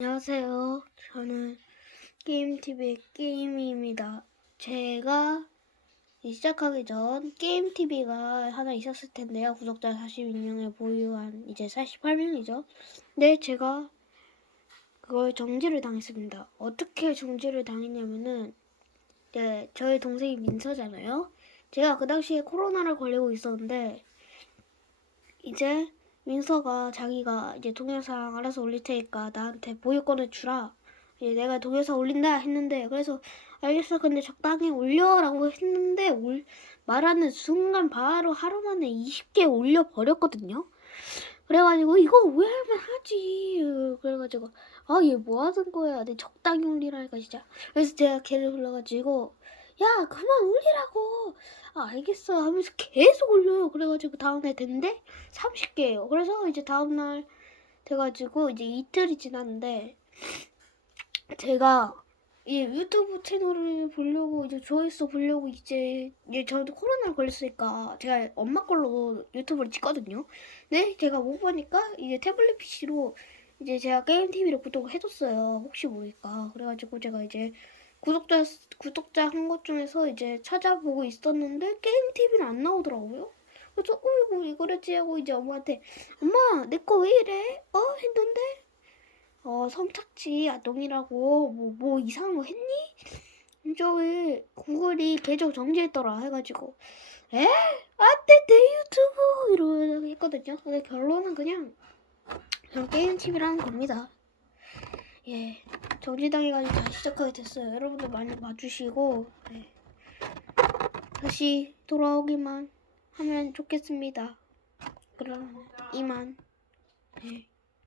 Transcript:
안녕하세요. 저는 게임TV의 게임입니다. 제가 이 시작하기 전 게임TV가 하나 있었을 텐데요. 구독자 42명을 보유한 이제 48명이죠. 네, 제가 그걸 정지를 당했습니다. 어떻게 정지를 당했냐면은 네, 저희 동생이 민서잖아요. 제가 그 당시에 코로나를 걸리고 있었는데 이제 민서가 자기가 이제 동영상 알아서 올릴 테니까 나한테 보유권을 주라. 이제 내가 동영상 올린다 했는데 그래서 알겠어 근데 적당히 올려라고 했는데 올 말하는 순간 바로 하루 만에 20개 올려 버렸거든요. 그래가지고 이거 왜 하면 하지 그래가지고 아 얘 뭐 하는 거야 내 적당히 올리라니까 진짜 그래서 제가 걔를 불러가지고 야 그만 올리라고 아 알겠어 하면서 계속 올려요 그래가지고 다음날 됐는데 30개예요. 그래서 이제 다음날 돼가지고 이제 이틀이 지났는데 제가 이 유튜브 채널을 보려고 이제 조회수 보려고 이제 이제 저도 코로나 걸렸으니까 제가 엄마 걸로 유튜브를 찍거든요. 네, 제가 못 보니까 이제 태블릿 PC로 이제 제가 게임 TV를 구독을 해줬어요. 혹시 모르니까 그래가지고 제가 이제 구독자 구독자 한 것 중에서 이제 찾아보고 있었는데 게임 TV는 안 나오더라고요. 그래서 어이구 이거랬지 하고 이제 엄마한테 엄마 내 거 왜 이래? 어 했는데 어 성착취 아동이라고 뭐뭐 이상한 거 했니? 저기 구글이 계정 정지했더라 해가지고 에? 안돼 내 유튜브 이러고 했거든요. 근데 결론은 그냥 그냥 게임 TV라는 겁니다. 예 정지당해가지고 다시 시작하게 됐어요. 여러분들 많이 봐주시고 네. 다시 돌아오기만 하면 좋겠습니다. 그럼 이만. 네.